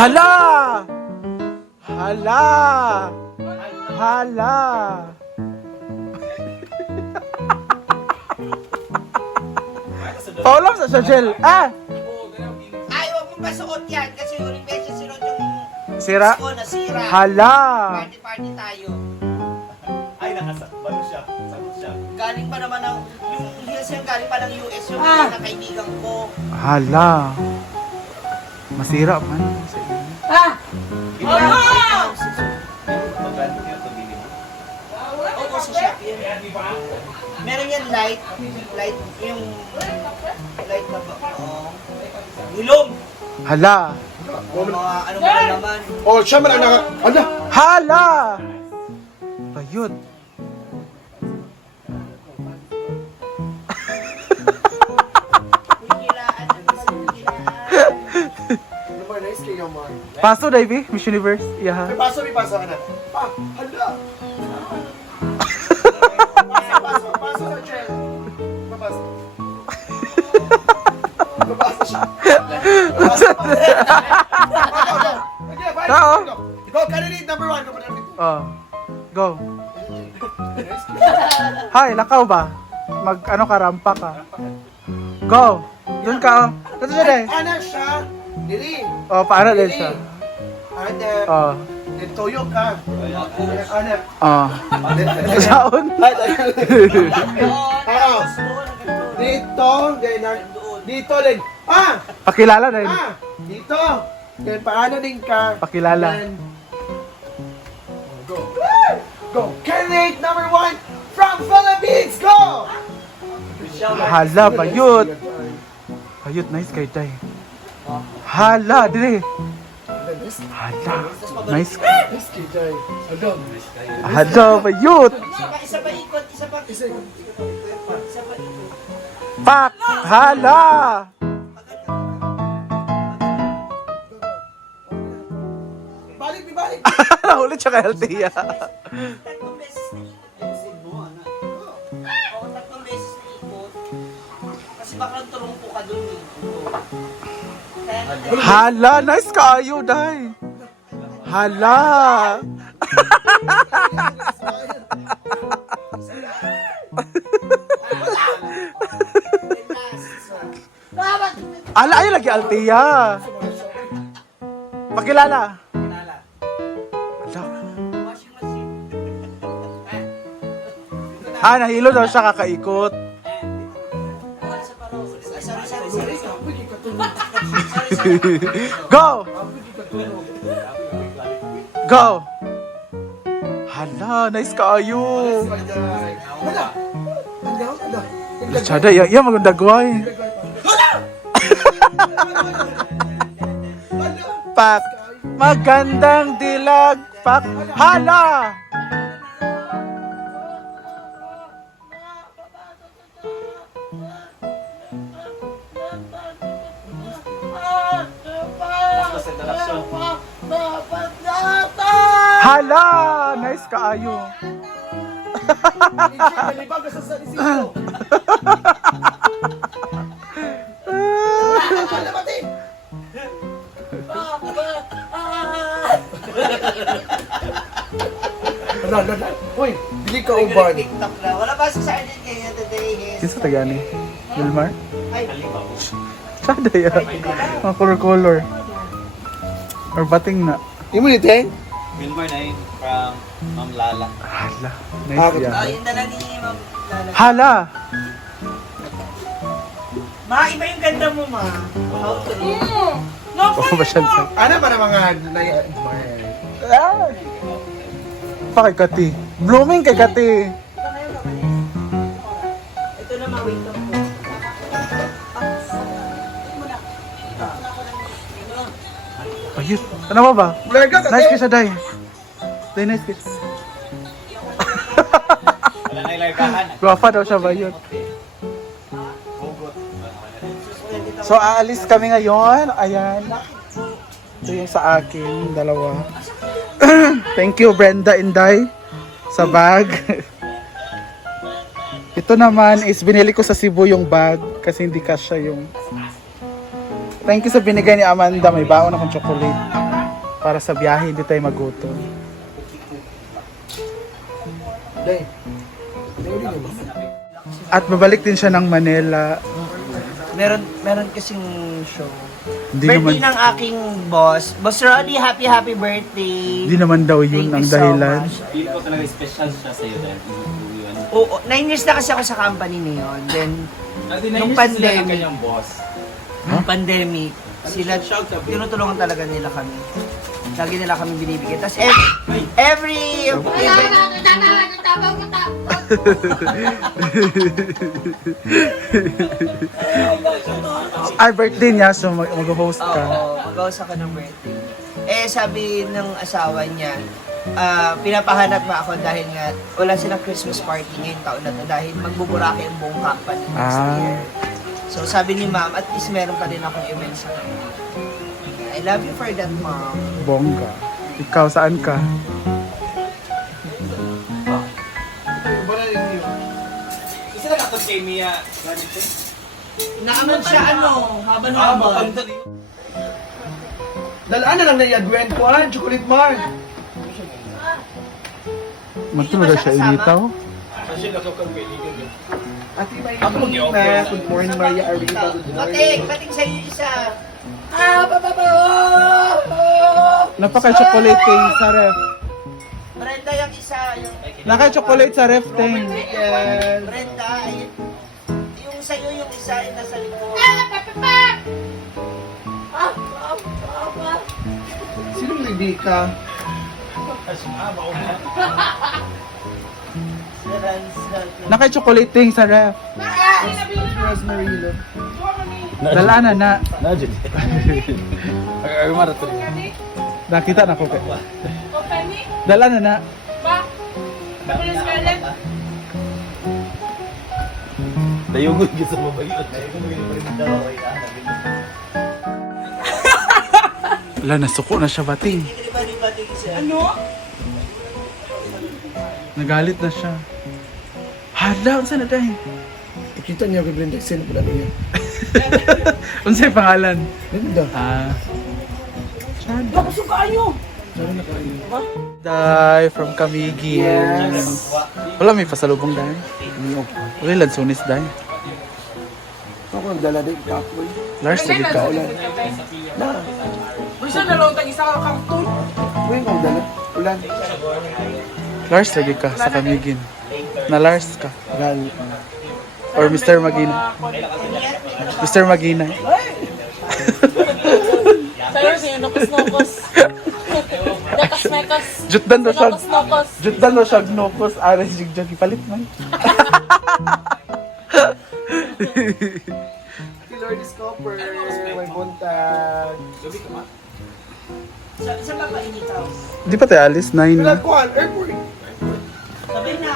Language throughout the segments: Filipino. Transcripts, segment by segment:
Hala! Hala! Hala! Paulam sa Shajel. Ah! Ay, huwag mong pasuot yan kasi yung beses sinot yung Sira? ko nasira. Hala! Party-party tayo. Ay, nakasa... Balo siya. Sagot siya. Galing pa naman ng, yung heels yung galing pa ng US yung Ah. na kaibigan ko. Hala! Masira man. sa sa Shopee yun. Meron yan light, light, yung light na ba? Oo. Hilom! Hala! Mga ano ba na naman. Oh, siya man ang naka... Ala! Hala! Bayot. Ba, nice kayo, man. Paso, Davey? Miss Universe? May Iya. paso, may paso ka na. Ah, hala! Paso, paso, paso sa chair. Papasok. Papasok siya. Papasok pa. Go, go. Okay, fine. Go. Go, candidate number one. Go. Oh. Go. Hi, lakaw ba? Mag ano ka, rampa ka. Go. Doon ka, oh. Dito siya, Day. Ana siya. Dili. Oh, paano din siya? Ana. Oh. Then toyo ka. Ana. Oh. Saon? Oo. Dito, ah, dito din. Ah! Pakilala din. Ah! Dito. Then paano din ka? Pakilala. Then, go. Go. Candidate number one from Philippines. Go! Hala, bayot. Bayot, nice kay Day. Hala, dire. Hala. Nice. Ano? Hala, bayot. Isa pa, isa pa ikot, isa pa. Isa. Isa pa ikot. Pak! Hala! Balik, balik. Nahuli siya kay Althea. Tatlong beses na ikot. Oo, tatlong beses na ikot. Kasi baka turumpo ka dun eh. Hala, nice kaayo, Day. Hala. Ala, ay lagi Althea. Pakilala. Ala. Ah, nahilo daw siya kakaikot. Go! Go! Hala, nice kaayo. Hala. Chada, iya, iya maganda guay. Pak, magandang dilag, pak, hala! Mas interaction. Hala! Nice kaayo. Nalibag ka sa sa isip Hala, pati. Hala, hala, hala. Uy, dili ka uban. TikTok na. Wala ba sa akin kayo today is... Kinsa tagani? Wilmar? Ay, Chada, ya. Mga color-color. Or bating na. Imo ni Teng? Wilmar na yun from Ma'am Lala. Hala. Nice ah, ya. yun na lang ni Ma'am Lala. Hala! Ma, iba yung ganda mo, ma. How to do? Baka ba siya sa... Ano ba na mga nai Ah! Pa kay Kati. Blooming kay Kati. Ayun. Ano ba ba? Ka, Nice kiss Day. Day, nice kiss. Wala na ilargahan. Guwapa daw siya ba yun? So, aalis kami ngayon. Ayan. Ito yung sa akin, dalawa. Thank you, Brenda Inday, sa bag. Ito naman is binili ko sa Cebu yung bag kasi hindi kasya yung... Thank you sa binigay ni Amanda. May baon akong chocolate. Para sa biyahe, hindi tayo magutom. At babalik din siya ng Manila. Meron, meron kasing show. Hindi birthday naman, ng aking boss. Boss Ronnie, happy, happy birthday. hindi naman daw yun Thank ang you so dahilan. much. Feel ko talaga special siya sa'yo dahil yun. Oo, nine years na kasi ako sa company niyon. Then, Kasi Nung nung pandemic. Pandemic. ng kanyang boss. Nung pandemic, sila, tinutulungan talaga nila kami. Lagi nila kami binibigyan. Tapos every, every event, Ay, birthday niya, so mag- mag-host ka. Oo, mag-host ako ng birthday. Eh, sabi ng asawa niya, ah, pinapahanap nga ako dahil nga wala silang Christmas party ngayong taon na to dahil magbuburaki ang buong company next Ah. year. So sabi ni ma'am, at least meron pa rin akong event sa kanya. I love you for that, mom. Bongga. Ikaw, saan ka? Kasi nakatag kay Mia. Ganito. Naaman siya ano, habang Ah, habang. Dalaan na lang na yung Gwen Kwan, Chocolate Mart. Magtulog siya initaw? Kasi nakakang Ate May na, good morning Maria Arita, good Pating, morning. pating sa'yo isa. Ah, bababa! Oh! Napaka-chocolate thing sa ref. Brenda yung isa, yung Naka-chocolate sa ref thing. Yes. Brenda, ayun. Yung sa'yo yung isa yung nasa likod. Sinong Rebecca? Naka-chocolate thing sa ref. Rosemary Love. Dala na na. Ay, marato. Nakita na ko. Dala na na. Dayugod ka sa mabayo. Dayugod ka pa rin daw. Ay, ah, Wala, nasuko na siya bating. Ano? Nagalit na siya. Hala, unsa na dahil? Ikita niya kay Brenda Sen pala niya. Unsay pangalan? Ganda. Ah. Sana na kayo. Day from Kamigi. Yes. Wala may pasalubong dahil. Wala lansunis dahil. Ako ang dala din, kapoy. Lars, sige ka. Ulan. Na. Bisa na lang tag isa ka karton. Ulan ang dala. Ulan. Lars, sige ka sa Kamigin. Na Lars ka. Gal. Or Mr. Magina. Mr. Magina. Sa'yo siya, nokos-nokos. Nekas-nekas. Jutdan daw siya. Nokos-nokos. Jutdan daw siya gnopos. Ares jigjag ipalit man. Si Lord Scopper. May buntag. Sa, sa ba ba initaw? Di pa tayo alis? Nine na. Pinagkuhan, airport. Sabay na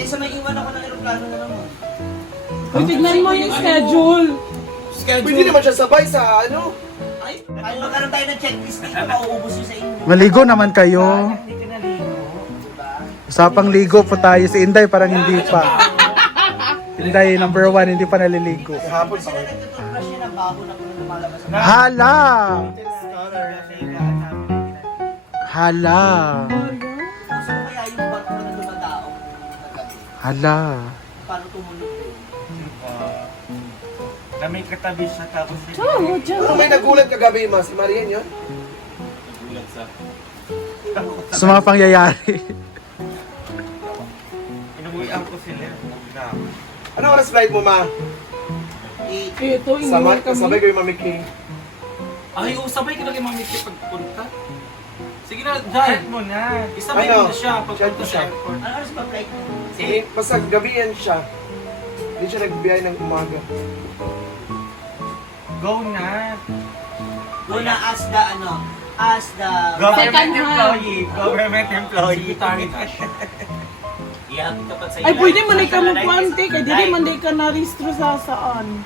Hindi, sa may iwan ako ng aeroplano na naman. Uy, tignan mo yung schedule. Pwede naman siya sabay sa ano. Ay, ay magkaroon tayo ng checklist dito, mauubos yun sa inyo. Maligo naman kayo. Hindi ka naligo, diba? Usapang ligo po tayo. Si Inday parang hindi pa. Inday number one, hindi pa naliligo. Kahapon pa. Sila nagtututbrush niya ng baho na kung lumalabas Hala! Hala! Hala! Paano tumunog yun? Na may katabi siya tapos Oh, dyan. Pero may nagulat kagabi, ma. Si Marian yun. Gulat sa... Sa mga pangyayari. Inuwian ko sila. Ano oras flight mo, ma? Eh, Ito, Sama, iniwan kami. sabay ko yung Mami King. Ay, oh, sabay ka na kay Mami Kay pagpunta. Sige na, Jai. mo na. Isabay Ano? mo na siya pagpunta sa siya. airport. ano oras ba flight mo? Eh, basta gabi yan siya. Hindi siya nagbibiyay ng umaga. Go na. Una as the ano, as the... Second hand. Government employee. Secretary na siya. Ka pa sa Ay, pwede man ka mo puante. Kaya di ka na-restro sa saan.